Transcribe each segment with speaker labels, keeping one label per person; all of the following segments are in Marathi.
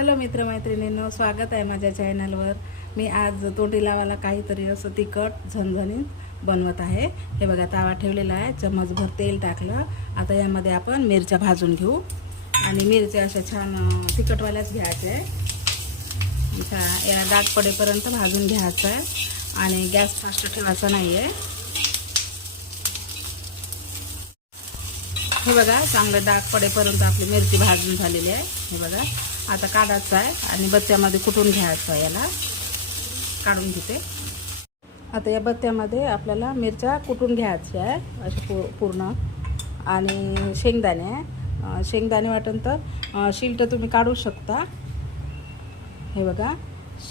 Speaker 1: हॅलो मित्रमैत्रिणींनो स्वागत आहे माझ्या चॅनलवर. मी आज तोंडी लावायला काहीतरी असं तिखट झणझणीत बनवत आहे. हे बघा तावा ठेवलेला आहे. चमचभर तेल टाकलं. आता यामध्ये आपण मिरच्या भाजून घेऊ. आणि मिरच्या अशा छान तिखटवाल्याच घ्यायच्या आहे. छा- या दाट पडेपर्यंत भाजून घ्यायचं आहे. आणि गॅस फास्ट ठेवायचा नाही आहे हे बघा चांगलं डाग पडेपर्यंत आपली मिरची भाजून झालेली आहे. हे बघा आता काढायचं आहे आणि बत्त्यामध्ये कुटून घ्यायचं आहे याला? काढून घेते. आता या बत्त्यामध्ये आपल्याला मिरच्या कुटून घ्यायच्या आहे अशा पू पूर्ण. आणि शेंगदाणे शेंगदाणे वाटण तर शिलटं तुम्ही काढू शकता. हे बघा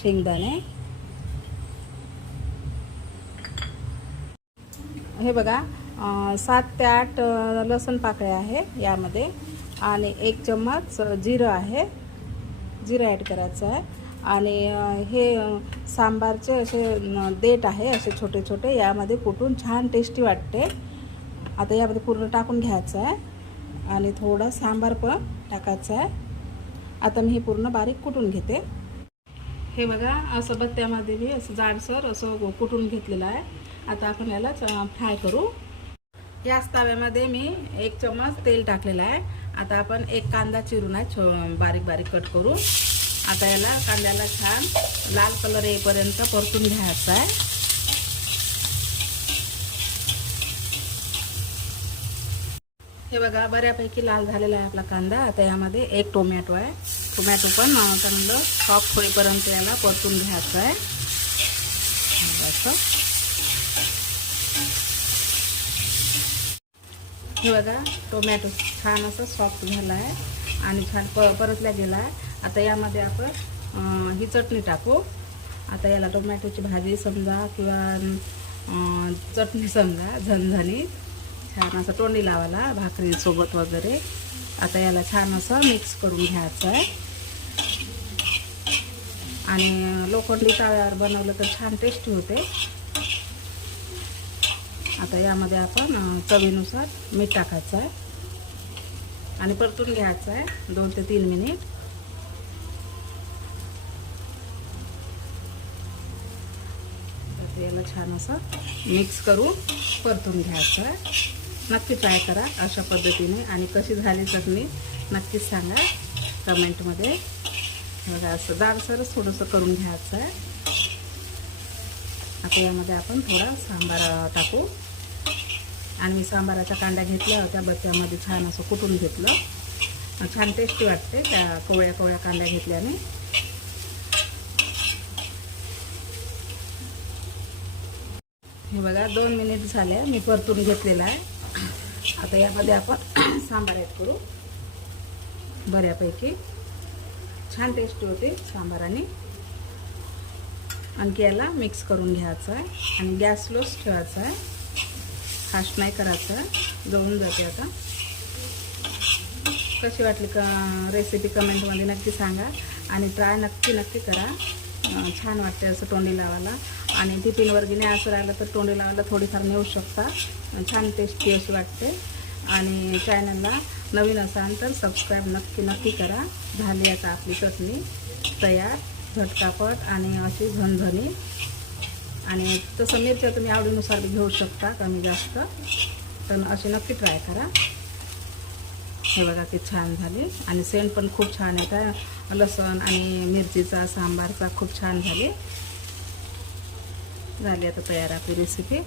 Speaker 1: शेंगदाणे. हे बघा सात ते आठ लसूण पाकळ्या आहे यामध्ये. आणि एक चम्मच जिरं आहे. जिरं ॲड करायचं आहे. आणि हे सांबारचे असे देठ आहे असे छोटे छोटे. यामध्ये कुटून छान टेस्टी वाटते. आता यामध्ये पूर्ण टाकून घ्यायचं आहे. आणि थोडं सांबार पण टाकायचं आहे. आता मी हे पूर्ण बारीक कुटून घेते. हे बघा असं बत्त्यामध्ये मी असं जाडसर असं कुटून घेतलेलं आहे. आता आपण याला फ्राय करू. याच तव्यामध्ये मी एक चम्मच तेल टाकलेलं आहे. आता आपण एक कांदा चिरून आहे छो बारीक बारीक कट करू आता याला कांद्याला छान लाल कलर येईपर्यंत परतून घ्यायचा आहे. हे बघा बऱ्यापैकी लाल झालेला आहे आपला कांदा. आता यामध्ये एक टोमॅटो आहे. टोमॅटो पण चांगलं सॉफ्ट होईपर्यंत याला परतून घ्यायचं आहे. असं. हे बघा टोमॅटो छान असं सॉफ्ट झाला आहे आणि छान प परतल्या गेला आहे आता यामध्ये आपण ही चटणी टाकू. आता याला टोमॅटोची भाजी समजा किंवा चटणी समजा झणझणीत. छान असं तोंडी लावायला भाकरीसोबत वगैरे. आता याला छान असं मिक्स करून घ्यायचं आहे आणि लोखंडी तव्यावर बनवलं तर छान टेस्टी होते. आता यामध्ये आपण चवीनुसार मीठ टाकायचं आहे. आणि परतून घ्यायचं आहे दोन ते तीन मिनिट. याला छान असं मिक्स करून परतून घ्यायचं आहे. नक्की ट्राय करा अशा पद्धतीने. आणि कशी झाली चटणी नक्कीच सांगा कमेंटमध्ये. बघा असं जाडसरच थोडंसं करून घ्यायचं आहे. आता यामध्ये आपण थोडा सांबार टाकू. आणि मी सांबाराच्या कांदा घेतल्या त्या बच्च्यामध्ये छान असं कुटून घेतलं. छान टेस्टी वाटते त्या कोवळ्या कोवळ्या कांड्या घेतल्याने. हे बघा दोन मिनिट झाले मी परतून घेतलेला आहे. आता यामध्ये आपण सांबार ॲड करू. बऱ्यापैकी. छान टेस्टी होते सांबाराने. आणखी याला मिक्स करून घ्यायचं आहे आणि गॅस स्लोच ठेवायचा आहे. फास्ट नाही करायचं. आहे जळून जाते आता. कशी वाटली का रेसिपी कमेंटमध्ये नक्की सांगा. आणि ट्राय नक्की नक्की करा. छान वाटते असं तोंडी लावायला. आणि टिफिन वर्गीने असं राहिलं तर तोंडी लावायला थोडीफार नेऊ शकता. छान टेस्टी अशी वाटते. आणि चॅनलला नवीन असाल तर सबस्क्राईब नक्की नक्की करा. झाली आता आपली चटणी. तयार झटकापट आणि अशी झणझणी आणि तसं मिरच्या तुम्ही आवडीनुसार घेऊ शकता कमी जास्त. तर अशी नक्की ट्राय करा. हे बघा ते छान झाली. आणि सेंट पण खूप छान येत लसण आणि मिरचीचा सांबारचा खूप छान झाली. झाली आता तयार आपली रेसिपी